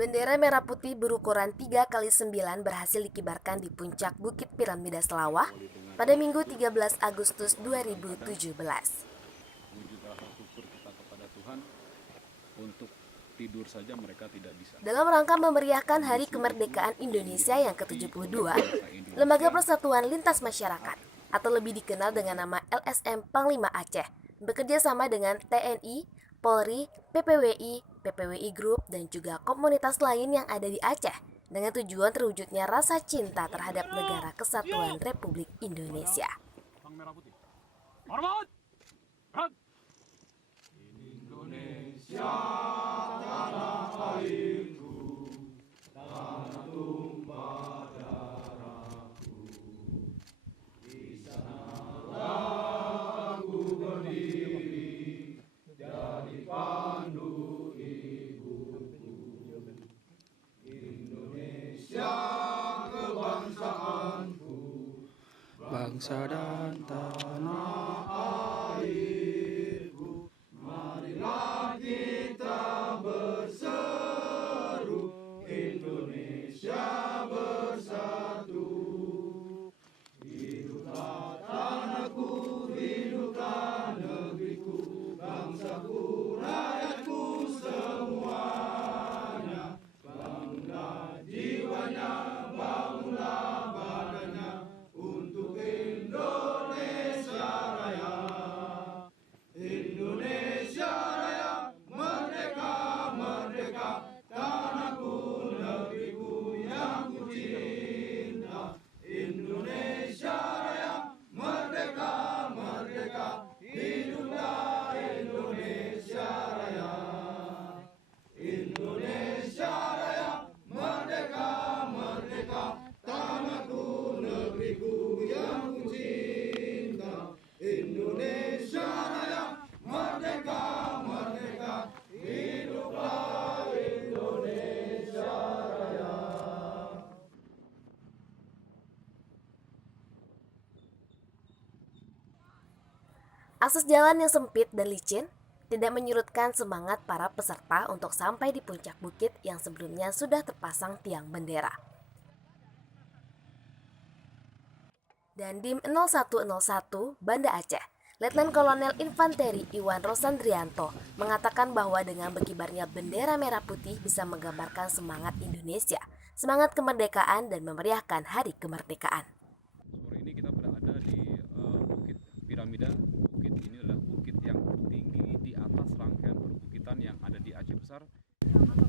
Bendera merah putih berukuran 3x9 berhasil dikibarkan di puncak Bukit Piramida Selawah pada Minggu 13 Agustus 2017. Untuk tidur saja mereka tidak bisa. Dalam rangka memeriahkan Hari Kemerdekaan Indonesia yang ke-72, Lembaga Persatuan Lintas Masyarakat atau lebih dikenal dengan nama LSM Panglima Aceh bekerja sama dengan TNI, Polri, PPWI Group, dan juga komunitas lain yang ada di Aceh dengan tujuan terwujudnya rasa cinta terhadap Negara Kesatuan Republik Indonesia. Indonesia tanah airku, tanah tumpah darahku. Di sanalah aku berdiri, jadi pandu ibuku. Indonesia kebangsaanku, bangsa dan tanah airku. Marilah kita berseru, Indonesia bersatu. Hiduplah tanahku, hiduplah negeriku, bangsaku, rakyatku semuanya. Bangunlah jiwanya, bangunlah badannya untuk Indonesia Raya. Indonesia Raya, merdeka, merdeka, tanahku, negeriku yang ku cinta. Indonesia Raya, merdeka, merdeka, hiduplah Indonesia Raya. Indonesia Raya, merdeka, merdeka, tanahku, negeriku yang ku cinta. Indonesia Raya, merdeka, merdeka, hiduplah Indonesia Raya. Akses jalan yang sempit dan licin tidak menyurutkan semangat para peserta untuk sampai di puncak bukit yang sebelumnya sudah terpasang tiang bendera. Dandim 0101 Banda Aceh, Letnan Kolonel Infanteri Iwan Rosandrianto mengatakan bahwa dengan berkibarnya bendera merah putih bisa menggambarkan semangat Indonesia, semangat kemerdekaan dan memeriahkan Hari Kemerdekaan. Sore ini kita berada di Bukit Piramida. Bukit ini adalah bukit yang tertinggi di atas rangkaian perbukitan yang ada di Aceh Besar.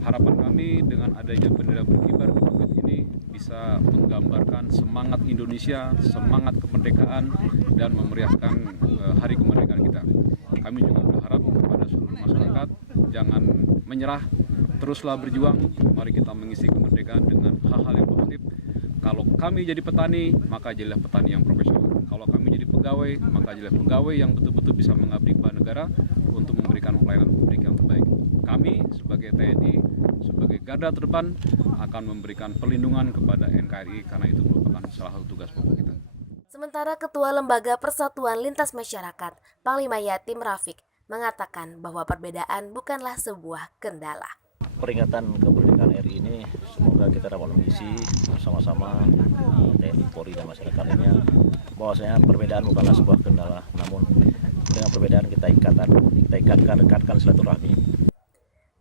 Harapan kami dengan adanya bendera berkibar di bukit ini bisa menggambarkan semangat Indonesia, semangat kemerdekaan, dan memeriahkan Hari Kemerdekaan kita. Kami juga berharap kepada seluruh masyarakat jangan menyerah, teruslah berjuang. Mari kita mengisi kemerdekaan dengan hal-hal yang positif. Kalau kami jadi petani, maka jadilah petani yang profesional. Kalau kami jadi pegawai, maka jadilah pegawai yang betul-betul bisa mengabdi kepada negara untuk memberikan pelayanan publik yang terbaik. Kami sebagai TNI, sebagai garda terdepan akan memberikan perlindungan kepada NKRI karena itu merupakan salah satu tugas pokok kita. Sementara Ketua Lembaga Persatuan Lintas Masyarakat, Panglima Yatim Rafiq, mengatakan bahwa perbedaan bukanlah sebuah kendala. Peringatan kemerdekaan RI ini semoga kita dapat mengisi bersama-sama TNI, Polri, dan masyarakat lainnya bahwasanya perbedaan bukanlah sebuah kendala, namun dengan perbedaan kita ikatkan silaturahmi.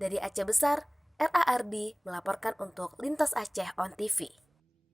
Dari Aceh Besar, RARD melaporkan untuk Lintas Aceh on TV.